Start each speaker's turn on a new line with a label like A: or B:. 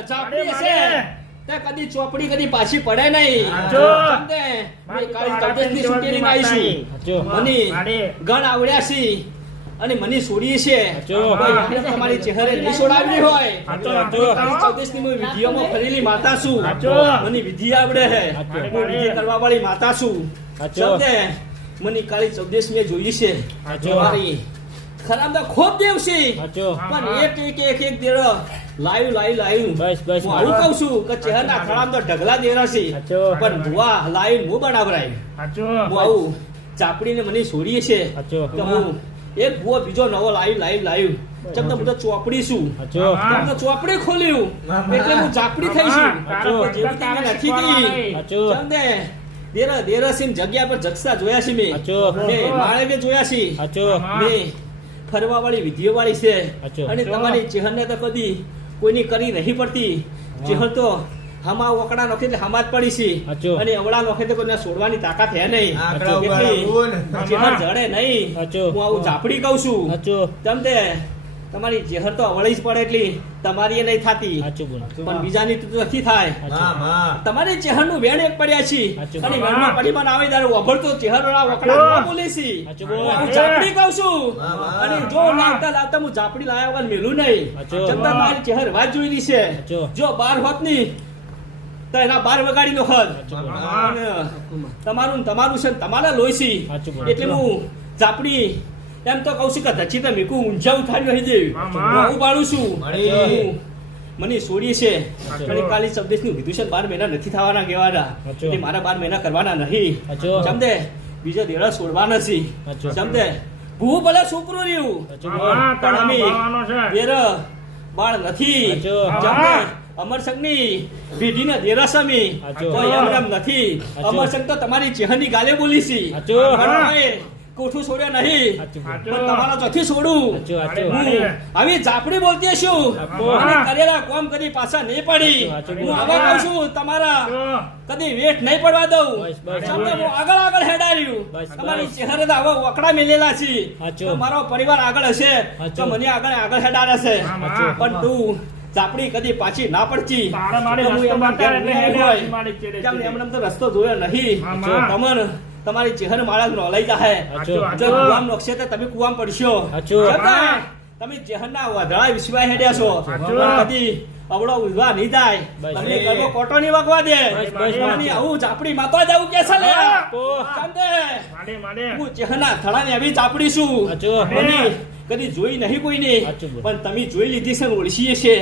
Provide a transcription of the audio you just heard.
A: ચાપડી
B: મારે,
A: છે. તે કદી ચોપડી કદી પાછી પડે નહીં.
B: જો. મારે
A: કાળી આવીશું.
C: જો.
A: મને ગણ આવડ્યા છે. અને મને છોડી છે.
C: જો.
A: તમારી ચહેરે નહીં છોડાવી હોય.
B: સાચો.
A: કાળી વિધિઓમાં ફરેલી માતા છું. મને વિધિ આવડે
C: હે.
A: હું વિધિ કરવા વાળી માતા છું. સમજે? મને કાળી ચૌદસ મેં જોઈ છે.
C: સાચો.
A: ખરાબ ખૂબ દેવ છે.
C: સાચો.
A: પણ એક એક એક એક દેરો લાયું લાયું લાયું.
C: બસ, બસ,
A: હું આવું કહું છું કે ચહેરા ખરાબ તો ઢગલા દેરા છે.
C: સાચો.
A: પણ ભુવા લાયું હું બનાવરાય.
B: સાચો.
A: હું આવું ચાપડીને મને છોડીએ છે.
C: સાચો.
A: કે હું એક ભુવો બીજો નવો લાયું લાયું લાયું. ચમ તો હું તો ચોપડી છું.
C: સાચો.
A: ચમ તો ચોપડી ખોલ્યું. એટલે હું ચાપડી થઈ છું. જેવી
B: તારે
A: નથી ગઈ
C: સાચો.
A: ચમ દે દેરા દેરા સિંહ જગ્યા પર જક્ષા જોયા છે મેં.
C: સાચો.
A: મેં માળે મેં જોયા છે.
C: સાચો.
B: હા.
A: મેં ફરવા વાળી વિધિઓ વાળી છે અને તમારી ચેહરને તો કદી કોઈની કરી નહીં પડતી. ચેહર તો હમા વકડા નોખે એટલે હમા જ પડી. છે. અને અવળા નોખે તો કોઈને છોડવાની તાકાત હે નહીં. ચેહર જડે નહીં. હું આવું ઝાપડી કહું છું. તમ તે તમારી ચેહર તો અવળી જ પડે એટલી. તમારી એ નહીં થતી. પણ બીજાની તો નથી થાય. તમારી ચહેરનું વેણ એક પડ્યા છે. અને વેણમાં પડી પણ આવે ત્યારે ઓભળતો ચહેર વકડા બોલે છે. હું ઝાપડી કહું છું. અને જો લાવતા લાવતા હું ઝાપડી લાયા વગર મેલું નહીં. ચંદા મારી ચહેર વાત જોયેલી છે. જો બાર હોતની તો એના બાર વગાડી નો હદ તમારું તમારું છે તમારા લોહી
C: સાચું
A: છે
C: બોલો.
A: એટલે હું ઝાપડી એમ તો કહું છું કે ધચી તમે મીકું ઊંઝા ઉઠાડી નહીં દેવી
B: હું
A: હા. પાડું છું. મને છોડીએ છે. અને કાલી ચૌદસનું કીધું છે બાર મહિના નથી થવાના કહેવાના. એટલે મારા બાર મહિના કરવાના નહીં. સમજે? બીજો દેડા છોડવા
C: નથી
A: સમજે? ભૂ ભલે છોકરું રહ્યું. પણ અમે
B: ભણવાનો
A: બાળ નથી. સમજે?
B: હા.
A: અમરસંગની પેઢીને દેરાસમી કોઈ એમ નથી. અમરસંઘ તો તમારી ચેહની ગાલે બોલી છે. કોઠું છોડ્યા નહીં. પણ તમારા જથી છોડું.
C: સાચું, સાચું.
A: હું આવી ઝાપડી બોલતી છું. કરેલા કોમ કદી પાછા નહીં પડી. હું આવા કહું છું તમારા કદી વેટ નહીં પડવા દઉં.
C: બસ.
A: હું આગળ આગળ હેડાર્યું. તમારી ચહેરે તો આવા વકડા મેલેલા છે. મારો પરિવાર આગળ હશે. તો મને આગળ આગળ હેડાડે છે. પણ તું ચાપડી કદી પાછી ના પડતી.
B: રસ્તો
A: કેમ એમને જોયો નહીં. તમને તમારી ચહેર માળા જાહે.
C: સાચું.
A: જો કુવામ નોખશે તો તમે કુવામ પડશો. તમે જહરના વાદળા વિશ્વાય હેડ્યા છો. કદી અવળો ઉલવા નહીં થાય તમને ગરબો કોટો નહીં વાગવા દે.
C: બસ.
A: આવું ઝાપડી માતા જ આવું કે છે લે.
B: હું.
A: ચહેરના થડાની આવી ઝાપડી છું. કદી જોઈ નહીં કોઈને. પણ તમે જોઈ લીધી છે ઓળખીએ છે